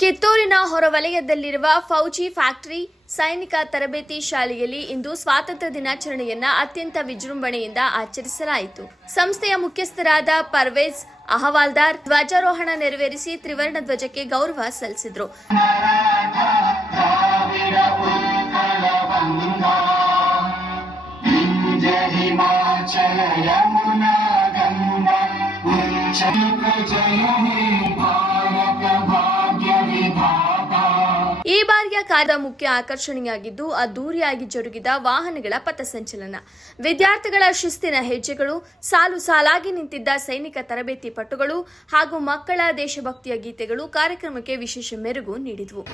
ಕಿತ್ತೂರಿನ ಹೊರವಲಯದಲ್ಲಿರುವ Fauji factory ಸೈನಿಕ ತರಬೇತಿ ಶಾಲೆಯಲ್ಲಿ ಇಂದು ಸ್ವಾತಂತ್ರ್ಯ ದಿನಾಚರಣೆಯನ್ನ ಅತ್ಯಂತ ವಿಜೃಂಭಣೆಯಿಂದ ಆಚರಿಸಲಾಯಿತು. ಸಂಸ್ಥೆಯ ಮುಖ್ಯಸ್ಥರಾದ ಪರ್ವೇಜ್ ಅಹವಾಲ್ದಾರ್ ಧ್ವಜಾರೋಹಣ ನೆರವೇರಿಸಿ ತ್ರಿವರ್ಣ ಧ್ವಜಕ್ಕೆ ಗೌರವ ಸಲ್ಲಿಸಿದರು. ಈ ಬಾರಿಯ ಕಾರ್ಯದ ಮುಖ್ಯ ಆಕರ್ಷಣೆಯಾಗಿದ್ದು ಅದ್ದೂರಿಯಾಗಿ ಜರುಗಿದ ವಾಹನಗಳ ಪಥಸಂಚಲನ, ವಿದ್ಯಾರ್ಥಿಗಳ ಶಿಸ್ತಿನ ಹೆಜ್ಜೆಗಳು, ಸಾಲು ಸಾಲಾಗಿ ನಿಂತಿದ್ದ ಸೈನಿಕ ತರಬೇತಿ ಪಟುಗಳು ಹಾಗೂ ಮಕ್ಕಳ ದೇಶಭಕ್ತಿಯ ಗೀತೆಗಳು ಕಾರ್ಯಕ್ರಮಕ್ಕೆ ವಿಶೇಷ ಮೆರುಗು ನೀಡಿದವು.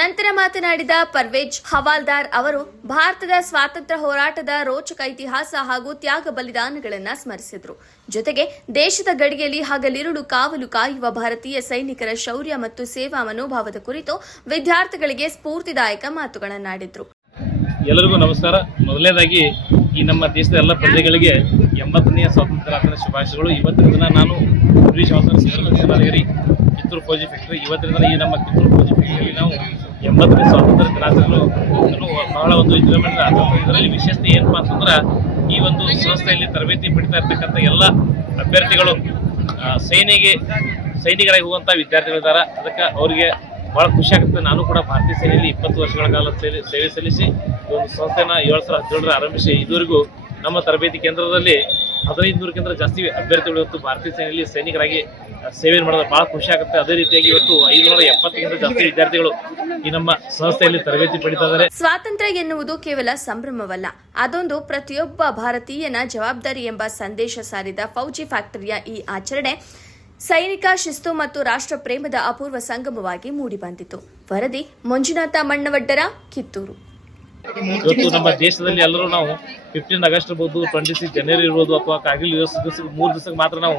ನಂತರ ಮಾತನಾಡಿದ ಪರ್ವೇಜ್ ಹವಾಲ್ದಾರ್ ಅವರು ಭಾರತದ ಸ್ವಾತಂತ್ರ್ಯ ಹೋರಾಟದ ರೋಚಕ ಇತಿಹಾಸ ಹಾಗೂ ತ್ಯಾಗ ಬಲಿದಾನಗಳನ್ನು ಸ್ಮರಿಸಿದರು. ಜೊತೆಗೆ ದೇಶದ ಗಡಿಯಲ್ಲಿ ಹಗಲಿರುಳು ಕಾವಲು ಕಾಯುವ ಭಾರತೀಯ ಸೈನಿಕರ ಶೌರ್ಯ ಮತ್ತು ಸೇವಾ ಮನೋಭಾವದ ಕುರಿತು ವಿದ್ಯಾರ್ಥಿಗಳಿಗೆ ಸ್ಫೂರ್ತಿದಾಯಕ ಮಾತುಗಳನ್ನಾಡಿದರು. ಎಲ್ಲರಿಗೂ ನಮಸ್ಕಾರ. ಮೊದಲನೇದಾಗಿ ಈ ನಮ್ಮ ದೇಶದ ಎಲ್ಲ ಪ್ರಜೆಗಳಿಗೆ 80ನೇ ಸ್ವಾತಂತ್ರ್ಯ ದಿನಾಚರಣೆ ಶುಭಾಶಯಗಳು. ಇವತ್ತಿನ ದಿನ ನಾನು ಬ್ರಿಟಿಷ್ ಸೇನಾಧಿಕಾರಿ ಕಿತ್ತೂರು ಫೌಜಿ ಫ್ಯಾಕ್ಟರಿ, ಇವತ್ತಿನ ದಿನ ಈ ನಮ್ಮ ಕಿತ್ತೂರು ಫೌಜಿ ಫ್ಯಾಕ್ಟರಿಯಲ್ಲಿ ನಾವು 80ನೇ ಸ್ವಾತಂತ್ರ್ಯ ದಿನಾಚರಣೆಯನ್ನು ಬಹಳ ಒಂದು ವಿಜೃಂಭಣೆಯಿಂದ ಆಚರಿಸ್ತಾ. ಇದರಲ್ಲಿ ವಿಶೇಷತೆ ಏನಪ್ಪಾ ಅಂತಂದ್ರೆ, ಈ ಒಂದು ಸಂಸ್ಥೆಯಲ್ಲಿ ತರಬೇತಿ ಪಡಿತಾ ಇರ್ತಕ್ಕಂಥ ಎಲ್ಲ ಅಭ್ಯರ್ಥಿಗಳು ಸೈನಿಕರಾಗಿ ಹೋಗುವಂಥ ವಿದ್ಯಾರ್ಥಿಗಳಿದ್ದಾರೆ. ಅದಕ್ಕೆ ಅವರಿಗೆ ಭಾಳ ಖುಷಿ ಆಗುತ್ತೆ. ನಾನು ಕೂಡ ಭಾರತೀಯ ಸೇನೆಯಲ್ಲಿ 20 ವರ್ಷಗಳ ಕಾಲ ಸೇವೆ ಸಲ್ಲಿಸಿ ಒಂದು ಸಂಸ್ಥೆನ 2017 ಆರಂಭಿಸಿ ಇದುವರೆಗೂ ನಮ್ಮ ತರಬೇತಿ ಕೇಂದ್ರದಲ್ಲಿ 1500ಕ್ಕಿಂತ ಜಾಸ್ತಿ ಅಭ್ಯರ್ಥಿಗಳು ಇವತ್ತು ಭಾರತೀಯ ಸೇನೆಯಲ್ಲಿ ಸೈನಿಕರಾಗಿ ಸೇವೆ ಮಾಡೋದು ಭಾಳ ಖುಷಿ ಆಗುತ್ತೆ. ಅದೇ ರೀತಿಯಾಗಿ ಇವತ್ತು 570ಕ್ಕಿಂತ ಜಾಸ್ತಿ ವಿದ್ಯಾರ್ಥಿಗಳು ಈ ನಮ್ಮ ಸಂಸ್ಥೆಯಲ್ಲಿ ತರಬೇತಿ ಪಡಿತಾ ಇದ್ದಾರೆ. ಸ್ವಾತಂತ್ರ್ಯ ಎನ್ನುವುದು ಕೇವಲ ಸಂಭ್ರಮವಲ್ಲ, ಅದೊಂದು ಪ್ರತಿಯೊಬ್ಬ ಭಾರತೀಯನ ಜವಾಬ್ದಾರಿ ಎಂಬ ಸಂದೇಶ ಸಾರಿದ ಫೌಜಿ ಫ್ಯಾಕ್ಟರಿಯ ಈ ಆಚರಣೆ ಸೈನಿಕ ಶಿಸ್ತು ಮತ್ತು ರಾಷ್ಟ್ರ ಪ್ರೇಮದ ಅಪೂರ್ವ ಸಂಗಮವಾಗಿ ಮೂಡಿಬಂದಿತು. ವರದಿ ಮಂಜುನಾಥ ಮಣ್ಣವಡ್ಡರ, ಕಿತ್ತೂರು. ಇವತ್ತು ನಮ್ಮ ದೇಶದಲ್ಲಿ ಎಲ್ಲರೂ ನಾವು 15 ಆಗಸ್ಟ್ ಇರ್ಬೋದು, 26 ಜನವರಿ ಇರ್ಬೋದು ಅಥವಾ ಕಾರ್ಗಿಲ್ ದಿವಸ 3 ದಿವಸಕ್ಕೆ ಮಾತ್ರ ನಾವು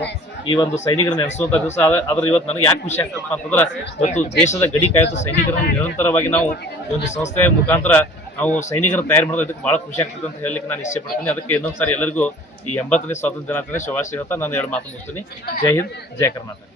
ಈ ಒಂದು ಸೈನಿಕರನ್ನ ನೆನೆಸುವಂಥ ದಿವಸ. ಆದ್ರೆ ಇವತ್ತು ನನಗೆ ಯಾಕೆ ಖುಷಿ ಆಗ್ತಪ್ಪ ಅಂತಂದ್ರೆ, ಇವತ್ತು ದೇಶದ ಗಡಿ ಕಾಯುವ ಸೈನಿಕರನ್ನು ನಿರಂತರವಾಗಿ ನಾವು ಈ ಒಂದು ಸಂಸ್ಥೆಯ ಮುಖಾಂತರ ನಾವು ಸೈನಿಕರ ತಯಾರು ಮಾಡೋದಕ್ಕೆ ಭಾಳ ಖುಷಿ ಆಗ್ತದೆ ಅಂತ ಹೇಳಲಿಕ್ಕೆ ನಾನು ಇಷ್ಟಪಡ್ತೀನಿ. ಅದಕ್ಕೆ ಇನ್ನೊಂದು ಸಾರಿ ಎಲ್ಲರಿಗೂ ಈ 80ನೇ ಸ್ವಾತಂತ್ರ್ಯ ದಿನಾಚರಣೆ ಶುಭಾಶಯ ಹೇಳ್ತಾ ನಾನು 2 ಮಾತು ಮುಗಿಸ್ತೀನಿ. ಜೈ ಹಿಂದ್, ಜೈ ಕರ್ನಾಟಕ.